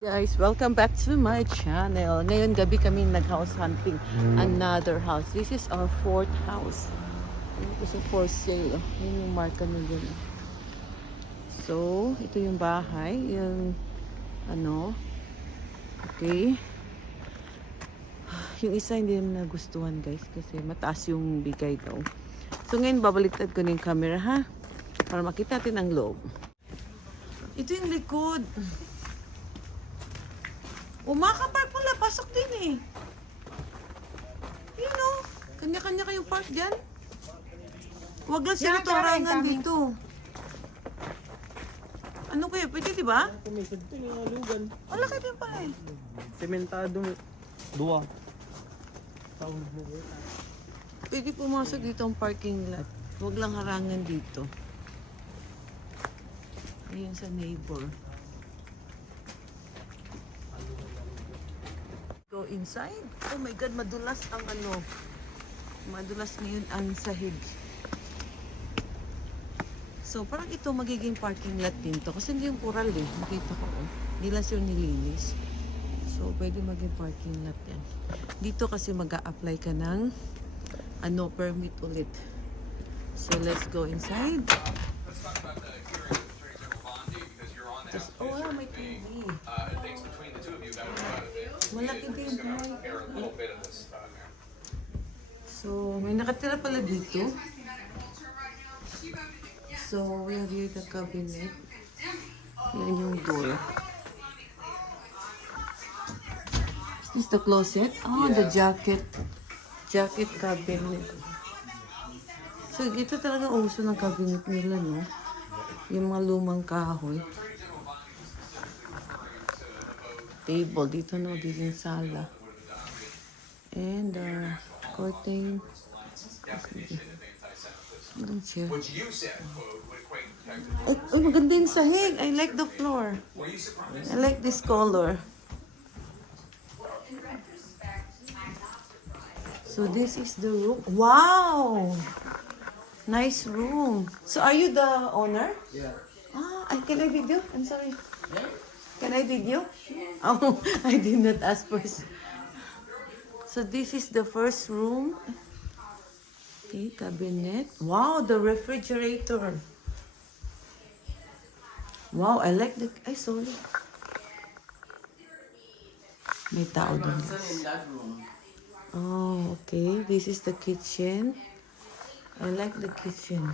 Guys, welcome back to my channel. Ngayon gabi kami nag-house hunting another house. This is our fourth house. Ito sa for sale. Yun yung marka na yun. So, ito yung bahay. Yung ano. Okay. Yung isa hindi naman nagustuhan guys kasi mataas yung bigay daw. So ngayon babaliktad ko na yung camera ha. Para makita natin ang loob. Ito yung likod. Umakapark pala, pasok din eh. You know, kanya-kanya kayong park dyan. Huwag lang sila torangan dito. Ano kaya? Pwede diba? Kumisod ito yung alugan. Wala kayo din pala eh. Sementado. Dua. Pwede pumasok dito ang parking lot. Huwag lang harangan dito. Ayun sa neighbor. Go inside. Oh my God, madulas ang ano. Madulas ngayon ang sahig. So, parang ito magiging parking lot din to. Kasi hindi yung coral eh. Nakita ko. Oh. Hindi lang siya nilinis. So, pwede maging parking lot yan. Dito kasi mag-a-apply ka ng ano, permit ulit. So, let's go inside. Let's talk about the hearing with Attorney General Bondi because you're on the Oh, application may with me. TV. Things between the two of you that was about a bit. Malaki We're din just gonna boy. air a little bit of this now. So, may nakatira pala dito. So, we have here the cabinet. Yan yung door. Is this the closet? Oh, the jacket. Jacket cabinet. So, ito talaga uso ng cabinet nila, no? Yung mga lumang kahoy. Table. Dito na magiging sala. And curtain. Anong chair? What you said, quote, would equate to protected. Ay, maganda yung sahig. I like the floor. Were you surprised? I like this color. So this is the room. Wow! Nice room. So are you the owner? Yeah. Can I video? I'm sorry. Can I video? Oh, I did not ask first. So this is the first room. Okay, cabinet. Wow, the refrigerator. Wow, I like the... Ay, sorry. May tao doon. Oh, okay. This is the kitchen. I like the kitchen.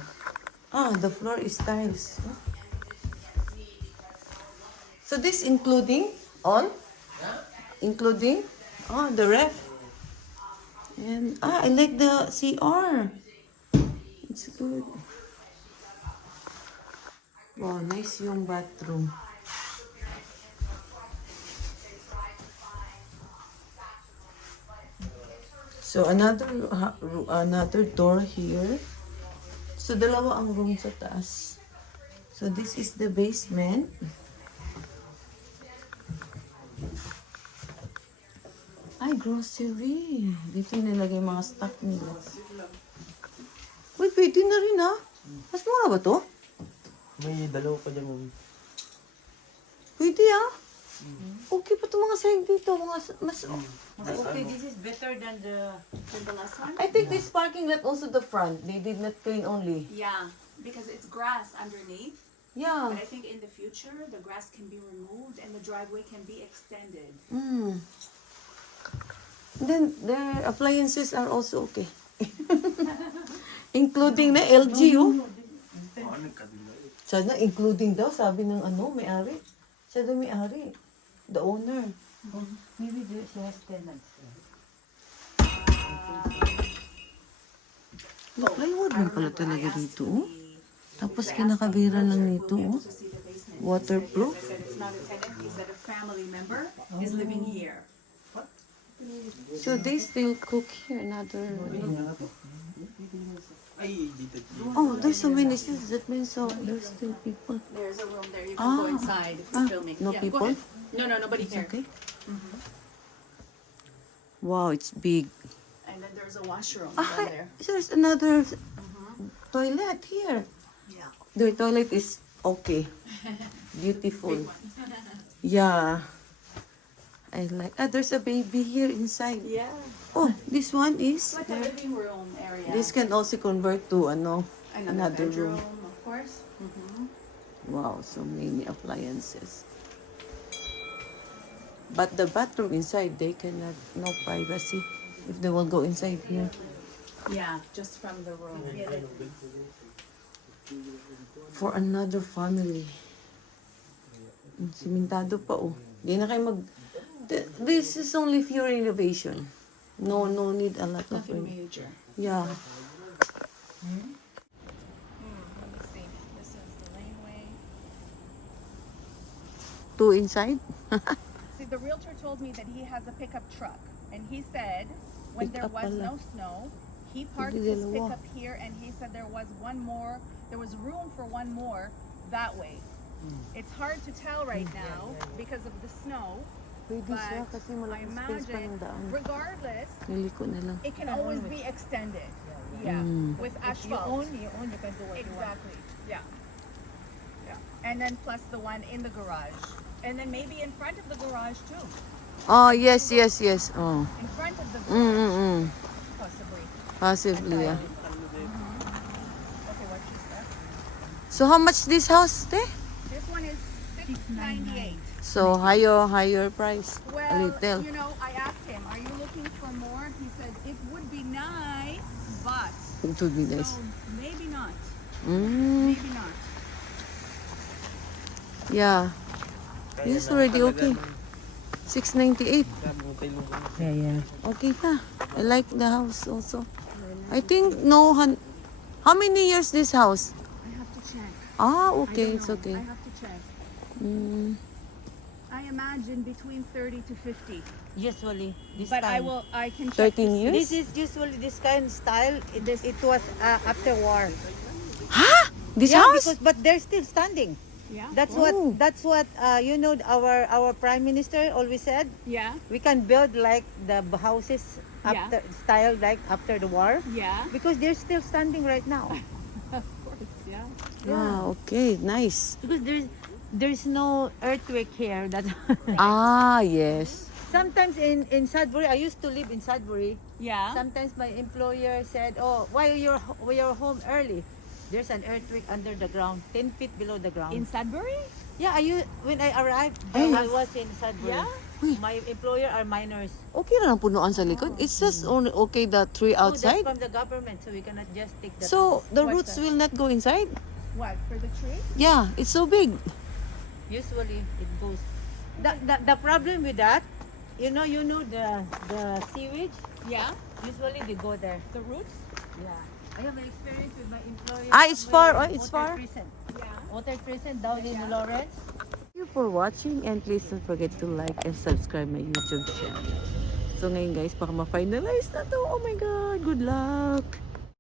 The floor is tiles. So this including all? Including? The ref. And I like the CR. It's good. Wow, nice yung bathroom. So another door here. So dalawa ang room sa taas. So this is the basement. Ay, grocery. Dito nilagay mga stock nila. Uy, pwede na rin ah. Mas mura ba to? May dalawa pa dyan. Pwede ah. Okay pa itong mga sahig dito. Mas Okay, this is better than the last one. I think this parking lot also the front. They did not clean only. Yeah, because it's grass underneath. Yeah. But I think in the future, the grass can be removed and the driveway can be extended. Then their appliances are also okay. Including na LG oh. Sana including daw, sabi ng may-ari. Siya daw may-ari. The owner. Maybe she has tenants. Plywood man pala talaga dito oh. Tapos kinakabira lang nito oh. Waterproof. He said it's not a tenant, he said a family member is living here. So they still cook here another. Ay, dito. Oh, there's so many seats. That means so there's still people. There's a room there, you can go inside if you're filming. no Yeah, people? Go ahead. No, nobody It's here. okay. Wow, it's big. And then there's a washroom down there. There's another toilet here. Yeah. The toilet is okay. Beautiful. Yeah. I like. There's a baby here inside. Yeah. Oh, this one is. Like a living room area. This can also convert to another room. Of course. Wow, so many appliances. But the bathroom inside, they cannot, no privacy if they will go inside here. Yeah, just from the room. For another family. Simentado pa oh. Di na kayo This is only few renovation. No need a lot of Nothing major. Yeah. Let me see. This is the laneway. 2 inside? See, the realtor told me that he has a pickup truck, and he said when there Pickup was pala. no snow, he parked Hindi his dalawa. pickup here, and he said there was room for one more that way. It's hard to tell right now because of the snow, Pwede but siya kasi I malaking space pa ng imagine, daan. regardless, Niliko na lang. it can always be extended. Yeah, with asphalt. You can do what you want. Exactly. Yeah. Yeah. And then plus the one in the garage. And then maybe in front of the garage too. Oh, yes. Oh. In front of the garage, possibly. Possibly, yeah. Okay, what is that? So how much this house, te? This one is $698. So higher price. A Well, little. you know, I asked him, are you looking for more? He said it would be nice, but It would be nice. so maybe not. Mm, Maybe not. yeah. This is already okay. 698. Yeah. Okay na. I like the house also. I think no how many years this house? I have to check. Ah, I okay, don't it's know. okay. I have to check. Mm, I imagine between 30 to 50. Usually, this But time. I can check. 13 to see. years? This is usually this kind of style. It was after war. This Yeah, house? because but they're still standing. Yeah. That's Oh. what you know. Our prime minister always said Yeah. we can build like the houses Yeah. after style like after the war Yeah. because they're still standing right now. Of course. Yeah. Ah, okay, nice. Because there's no earthquake here. That Ah, yes. sometimes in Sudbury, I used to live in Sudbury. Yeah. Sometimes my employer said, "Oh, why you're home early? There's an earthquake under the ground, 10 feet below the ground." In Sudbury? yeah, when I arrived, Ay. I was in Sudbury. Yeah? My employer are miners. Okay na lang punuan sa likod. It's just only okay the tree Oh, that's outside. from the government, so we cannot just take that. So the What's roots that? will not go inside? What, for the tree? Yeah, it's so big. Usually it goes. The problem with that, you know the sewage. Yeah. Usually they go there. The roots? Yeah, I have an experience with my employer. Ah, it's far. somewhere Oh, in it's Water far. Crescent. Yeah. Water Crescent down in Lawrence. Thank you for watching and please don't forget to like and subscribe my YouTube channel. So ngayon guys, baka ma-finalize na to. Oh my God, good luck!